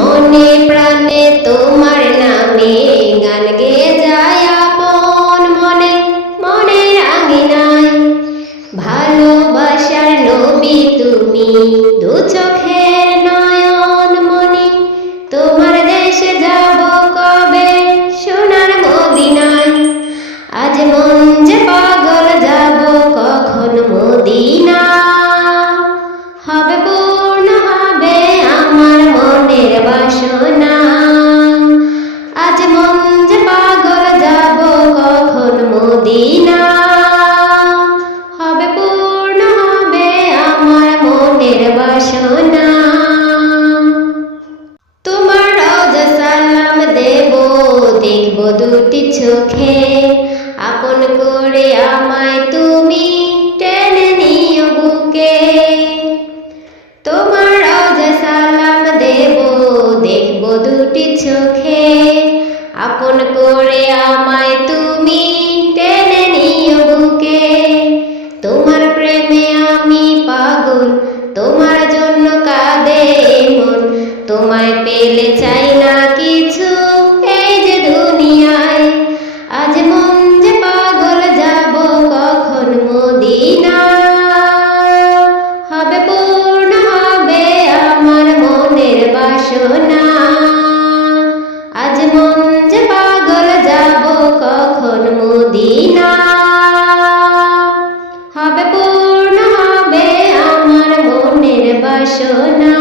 মনে প্রাণে তোমার নামে গান গেয়ে যায় আপন মনে মনের আঙিনায়। ভালোবাসার নবী তুমি, দু চোখের নয়ন মনি। তোমার দেশে যাব কবে সোনার মদিনায়। আজ মন যে পাগল, যাব কখন মদিনা। হবে পূর্ণ হবে আমার মনের বাসনা। আজ মন যে পাগল, যাব কখন মদিনা। হবে পূর্ণ হবে আমার মনের বাসনা। তোমার রওজা সালাম দেব, দেখব দুটি চোখে। আপন করে আমায় তুমি টেনে নিও বুকে। তোমার রওজা সালাম দেব, দেখব দুটি চোখে। আপন করে আমায় তুমি টেনে নিও বুকে। তোমার প্রেমে আমি পাগল, তোমার জন্য কাঁদে মন। তোমায় পেলে চাই না কিছু এই যে দুনিয়ায়। আজ মন যে পাগল, যাব কখন মদিনা। হবে পূর্ণ হবে আমার মনের বাসনা। আজ মন যে পাগল, যাব কখন মদিনা। হবে পূর্ণ হবে আমার মনের বাসনা।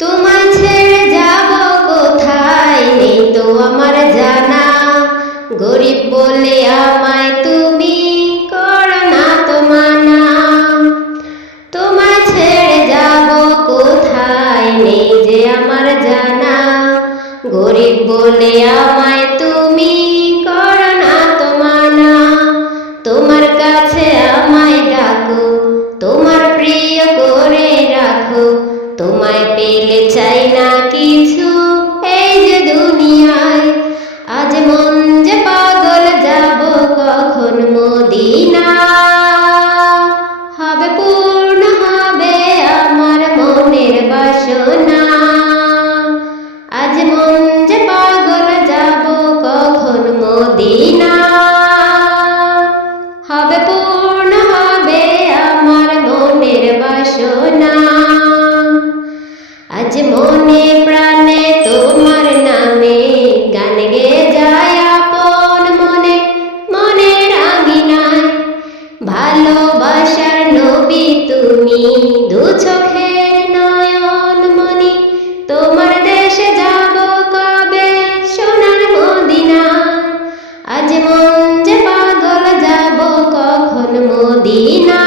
তোমায় ছেড়ে যাব কোথায় নেই তো আমার জানা। গরিব বলে আমায় তুমি করো না তো মানা। তোমায় ছেড়ে যাব কোথায় নেই যে আমার জানা। গরিব বলে আমায় তুমি করো না তো মানা। তোমার কাছে আমায় ডাকো, তোমার প্রিয় করে রাখো। তোমায় পেলে চাই না কিছু এই যে দুনিয়ায়। আজ মন যে পাগল, যাব কখন মদিনা। হবে পূর্ণ হবে আমার মনের বাসনা। আজ মন যে পাগল, যাব কখন মদিনা। হবে পূর্ণ হবে আমার মনের বাসনা। আজ মনে প্রাণে তোমার নামে গান গেয়ে যায় আপন মনে মনের আঙিনায়। ভালোবাসার নবী তুমি, দু চোখের নয়ন মনি। তোমার দেশে যাব কবে সোনার মদিনা। আজ মন যে পাগল, যাব কখন মদিনা।